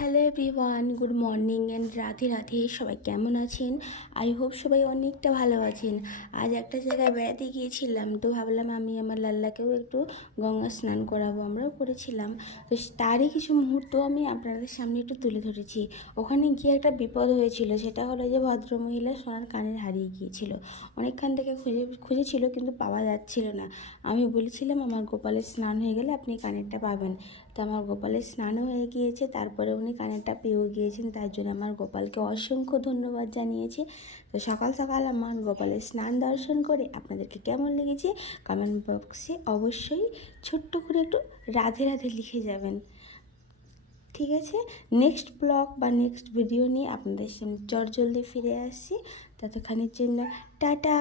Hello everyone, good morning and Radhe Radhe. সবাই কেমন আছেন? আই হোপ সবাই অনেকটা ভালো আছেন। আজ একটা জায়গায় বেড়াতে গিয়েছিলাম, তো ভাবলাম আমি আমার লাল্লাকেও একটু গঙ্গা স্নান করাবো। আমরাও করেছিলাম, তো তারই কিছু মুহূর্ত আমি আপনাদের সামনে একটু তুলে ধরেছি। ওখানে গিয়ে একটা বিপদ হয়েছিল, সেটা হলো যে ভদ্রমহিলা সোনার কানের হারিয়ে গিয়েছিল। অনেকক্ষণ থেকে খুঁজেছিল কিন্তু পাওয়া যাচ্ছিল না। আমি বলেছিলাম আমার গোপালের স্নান হয়ে গেলে আপনি কানেরটা পাবেন। তো আমার গোপালের স্নানও হয়ে গিয়েছে, তারপরে উনি কানেরটা পেয়েও গিয়েছেন। তার জন্য আমার গোপালকে অসংখ্য ধন্যবাদ জানিয়েছি। তো সকাল সকাল আমার গোপালের স্নান দর্শন করে আপনাদেরকে কেমন লেগেছে কমেন্ট বক্সে অবশ্যই ছোট্ট করে একটু রাধে রাধে লিখে যাবেন। ঠিক আছে, নেক্সট ব্লগ বা নেক্সট ভিডিও নিয়ে আপনাদের সামনে জলদি ফিরে আসছি। ততক্ষণের জন্য টাটা।